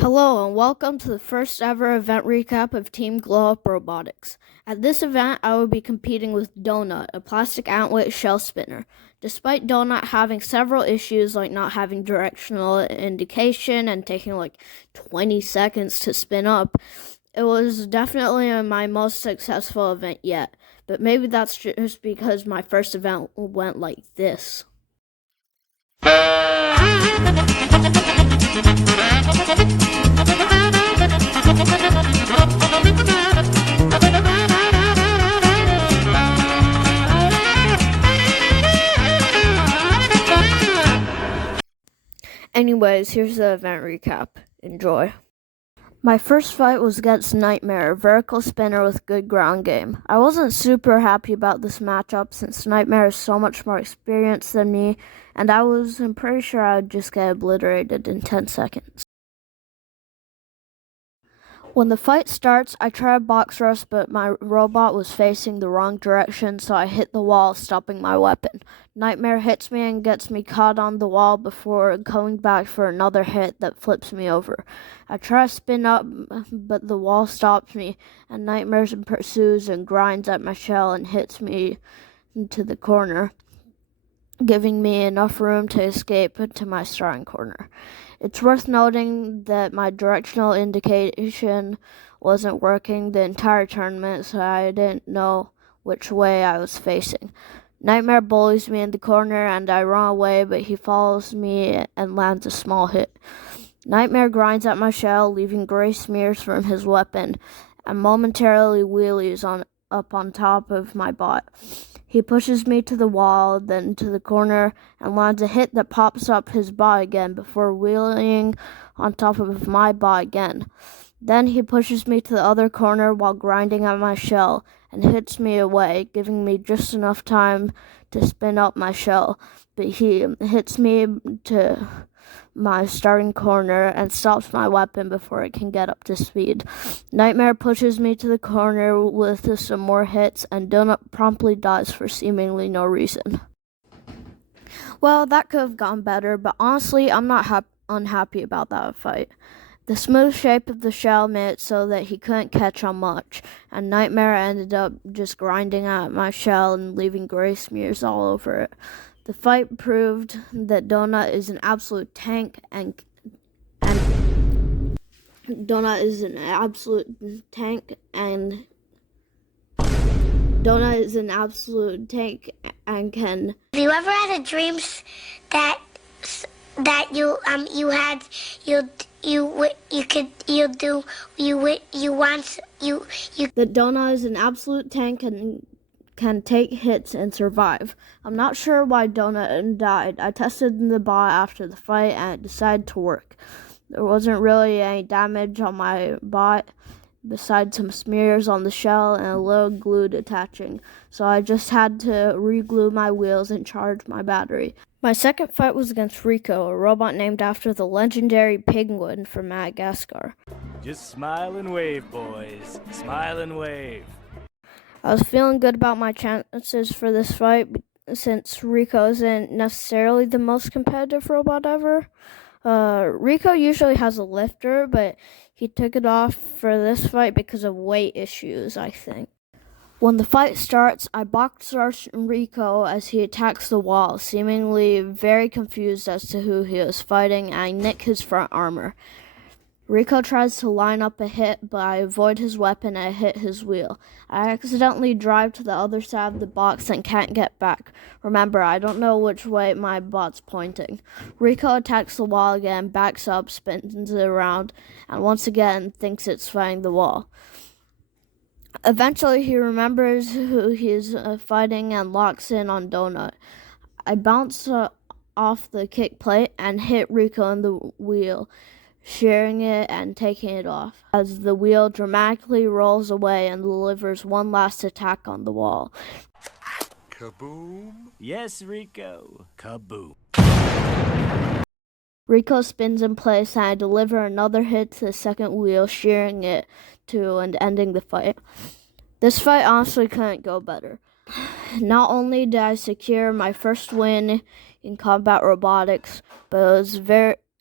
Hello and welcome to the first ever event recap of Team Glow Up Robotics. At this event, I will be competing with Donut, a plastic antweight shell spinner. Despite Donut having several issues like not having directional indication and taking like 20 seconds to spin up, it was definitely my most successful event yet. But maybe that's just because my first event went like this. Anyways, here's the event recap. Enjoy. My first fight was against Nightmare, a vertical spinner with good ground game. I wasn't super happy about this matchup since Nightmare is so much more experienced than me, and I was pretty sure I would just get obliterated in 10 seconds. When the fight starts, I try a box rush, but my robot was facing the wrong direction, so I hit the wall, stopping my weapon. Nightmare hits me and gets me caught on the wall before going back for another hit that flips me over. I try to spin up, but the wall stops me, and Nightmare pursues and grinds at my shell and hits me into the corner, giving me enough room to escape to my starting corner. It's worth noting that my directional indication wasn't working the entire tournament, so I didn't know which way I was facing. Nightmare bullies me in the corner and I run away, but he follows me and lands a small hit. Nightmare grinds at my shell, leaving gray smears from his weapon, and momentarily wheelies up on top of my bot. He pushes me to the wall, then to the corner, and lands a hit that pops up his bot again before wheeling on top of my bot again. Then he pushes me to the other corner while grinding at my shell and hits me away, giving me just enough time to spin up my shell. But he hits me to my starting corner and stops my weapon before it can get up to speed. Nightmare pushes me to the corner with some more hits, and Donut promptly dies for seemingly no reason. Well, that could have gone better, but honestly, I'm not unhappy about that fight. The smooth shape of the shell made it so that he couldn't catch on much, and Nightmare ended up just grinding at my shell and leaving gray smears all over it. The fight proved that Donut is an absolute tank and Donut is an absolute tank and Donut is an absolute tank and can. Have you ever had a dream that you That Donut is an absolute tank and can take hits and survive. I'm not sure why Donut died. I tested the bot after the fight and it decided to work. There wasn't really any damage on my bot besides some smears on the shell and a little glue detaching, so I just had to re-glue my wheels and charge my battery. My second fight was against Rico, a robot named after the legendary penguin from Madagascar. Just smile and wave, boys. Smile and wave. I was feeling good about my chances for this fight since Rico isn't necessarily the most competitive robot ever. Rico usually has a lifter, but he took it off for this fight because of weight issues, I think. When the fight starts, I box rush Rico as he attacks the wall, seemingly very confused as to who he was fighting, and I nick his front armor. Rico tries to line up a hit, but I avoid his weapon and hit his wheel. I accidentally drive to the other side of the box and can't get back. Remember, I don't know which way my bot's pointing. Rico attacks the wall again, backs up, spins it around, and once again thinks it's fighting the wall. Eventually, he remembers who he's fighting and locks in on Donut. I bounce off the kick plate and hit Rico in the wheel, shearing it and taking it off, as the wheel dramatically rolls away and delivers one last attack on the wall. Kaboom! Yes, Rico. Kaboom. Rico spins in place and I deliver another hit to the second wheel, shearing it too and ending the fight. This fight honestly couldn't go better. Not only did I secure my first win in combat robotics, but it was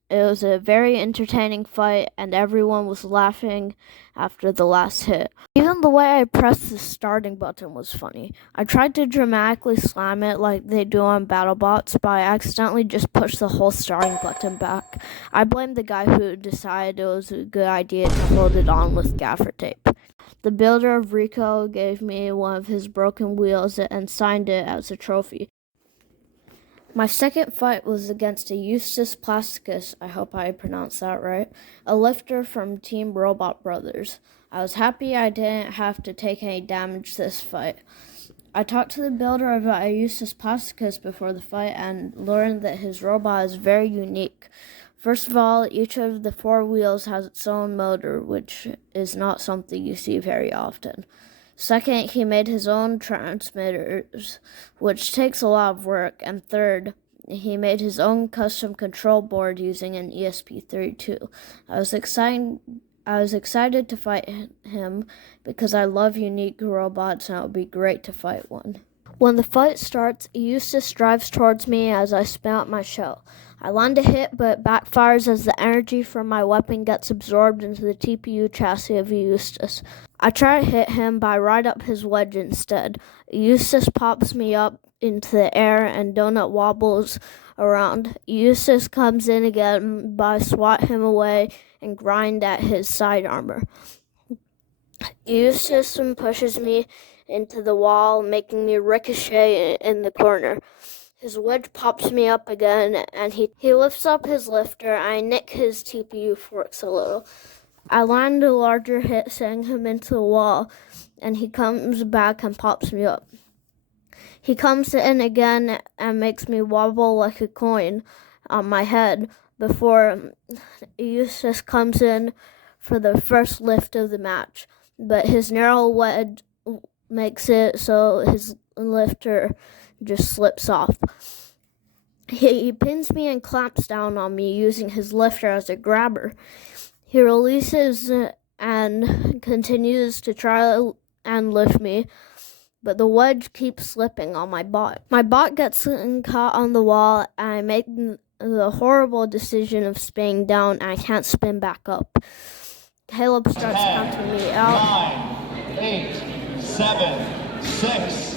It was a very entertaining fight, and everyone was laughing after the last hit. Even the way I pressed the starting button was funny. I tried to dramatically slam it like they do on BattleBots, but I accidentally just pushed the whole starting button back. I blame the guy who decided it was a good idea to hold it on with gaffer tape. The builder of Rico gave me one of his broken wheels and signed it as a trophy. My second fight was against a Eustace Plasticus, I hope I pronounced that right, a lifter from Team Robot Brothers. I was happy I didn't have to take any damage this fight. I talked to the builder of Eustace Plasticus before the fight and learned that his robot is very unique. First of all, each of the 4 wheels has its own motor, which is not something you see very often. Second, he made his own transmitters, which takes a lot of work. And third, he made his own custom control board using an ESP32. I was excited to fight him because I love unique robots and it would be great to fight one. When the fight starts, Eustace drives towards me as I spin out my shell. I land a hit, but it backfires as the energy from my weapon gets absorbed into the TPU chassis of Eustace. I try to hit him, but I ride up his wedge instead. Eustace pops me up into the air and Donut wobbles around. Eustace comes in again, but I swat him away and grind at his side armor. Eustace pushes me into the wall, making me ricochet in the corner. His wedge pops me up again, and he lifts up his lifter. I nick his TPU forks a little. I land a larger hit, sending him into the wall, and he comes back and pops me up. He comes in again and makes me wobble like a coin on my head before Eustace comes in for the first lift of the match. But his narrow wedge makes it so his lifter just slips off. He pins me and clamps down on me using his lifter as a grabber. He releases and continues to try and lift me, but the wedge keeps slipping on my bot. My bot gets caught on the wall, and I make the horrible decision of spinning down, and I can't spin back up. Caleb starts counting me out. 9, 8, 7, 6.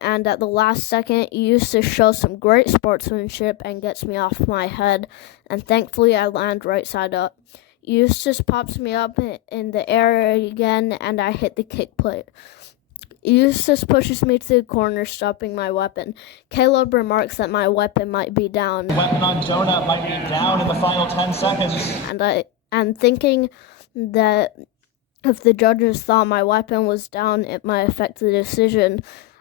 And at the last second, Eustace shows some great sportsmanship and gets me off my head, and thankfully I land right side up. Eustace pops me up in the air again, and I hit the kick plate. Eustace pushes me to the corner, stopping my weapon. Caleb remarks that my weapon might be down. Weapon on Donut might be down in the final 10 seconds. And thinking that if the judges thought my weapon was down, it might affect the decision,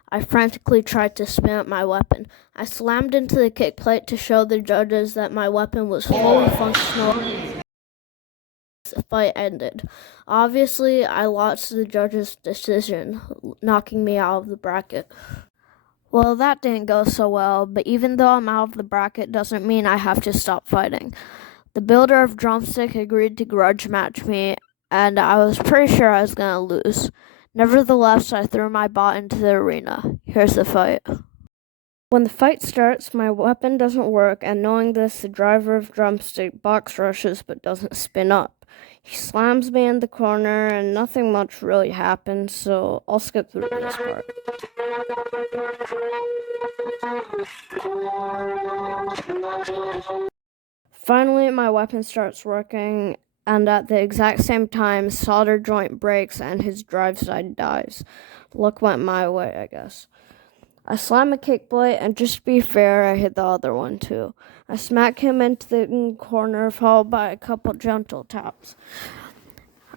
I frantically tried to spin up my weapon. I slammed into the kick plate to show the judges that my weapon was fully functional. The fight ended. Obviously, I lost the judges' decision, knocking me out of the bracket. Well, that didn't go so well, but even though I'm out of the bracket doesn't mean I have to stop fighting. The builder of Drumstick agreed to grudge match me, and I was pretty sure I was going to lose. Nevertheless, I threw my bot into the arena. Here's the fight. When the fight starts, my weapon doesn't work, and knowing this, the driver of Drumstick box rushes but doesn't spin up. He slams me in the corner, and nothing much really happens, so I'll skip through this part. Finally, my weapon starts working, and at the exact same time, solder joint breaks and his drive side dies. Luck went my way, I guess. I slam a kick plate, and just to be fair, I hit the other one too. I smack him into the corner, followed by a couple gentle taps.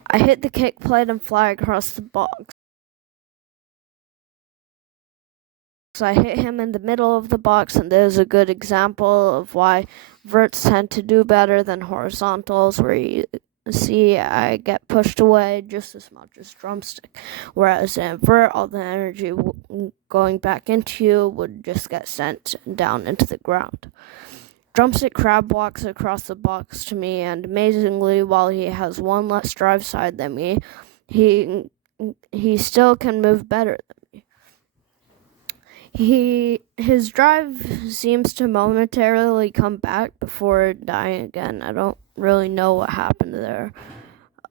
I hit the kick plate and fly across the box. I hit him in the middle of the box, and there's a good example of why verts tend to do better than horizontals, where you see I get pushed away just as much as Drumstick, whereas in vert, all the energy going back into you would just get sent down into the ground. Drumstick crab walks across the box to me, and amazingly, while he has one less drive side than me, he still can move better than me. His drive seems to momentarily come back before dying again. I don't really know what happened there.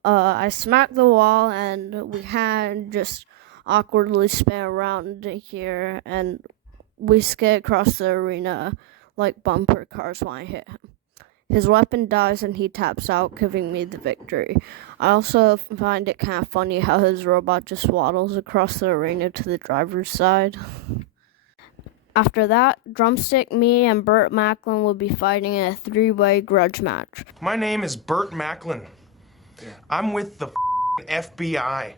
I smacked the wall and we had just awkwardly spin around here and we skid across the arena like bumper cars when I hit him. His weapon dies and he taps out, giving me the victory. I also find it kind of funny how his robot just waddles across the arena to the driver's side. After that, Drumstick, me, and Burt Macklin will be fighting in a three-way grudge match. My name is Burt Macklin. I'm with the FBI.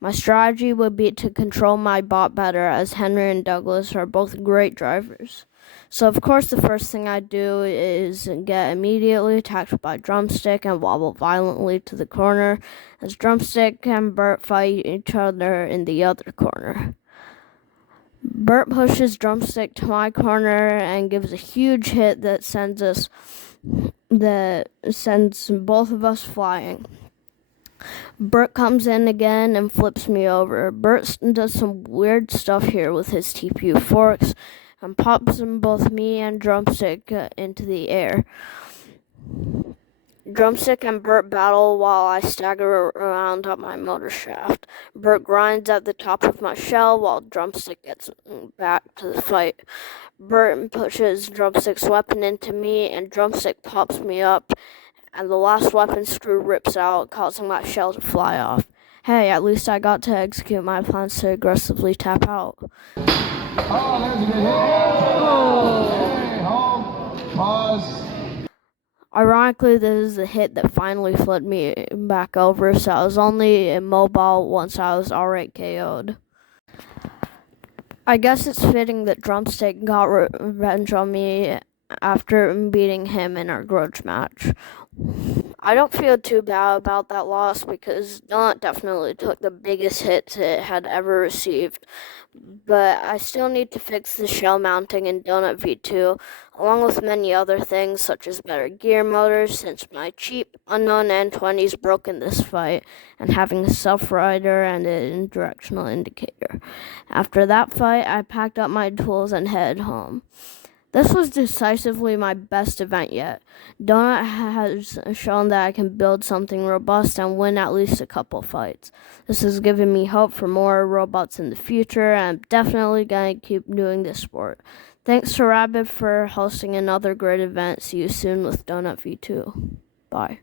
My strategy would be to control my bot better, as Henry and Douglas are both great drivers. So of course the first thing I do is get immediately attacked by Drumstick and wobble violently to the corner, as Drumstick and Burt fight each other in the other corner. Burt pushes Drumstick to my corner and gives a huge hit that sends both of us flying. Burt comes in again and flips me over. Burt does some weird stuff here with his TPU forks and pops both me and Drumstick into the air. Drumstick and Burt battle while I stagger around on my motor shaft. Burt grinds at the top of my shell while Drumstick gets back to the fight. Burt pushes Drumstick's weapon into me and Drumstick pops me up, and the last weapon screw rips out, causing my shell to fly off. Hey, at least I got to execute my plans to aggressively tap out. Oh, there's a good hit. Okay, hold, pause. Ironically, this is the hit that finally flipped me back over, so I was only immobile once I was already KO'd. I guess it's fitting that Drumstick got revenge on me after beating him in our grudge match. I don't feel too bad about that loss because Donut definitely took the biggest hits it had ever received, but I still need to fix the shell mounting in Donut V2, along with many other things such as better gear motors, since my cheap unknown N20s broke in this fight, and having a self-rider and a directional indicator. After that fight, I packed up my tools and headed home. This was decisively my best event yet. Donut has shown that I can build something robust and win at least a couple fights. This has given me hope for more robots in the future, and I'm definitely going to keep doing this sport. Thanks to Rabbit for hosting another great event. See you soon with Donut V2. Bye.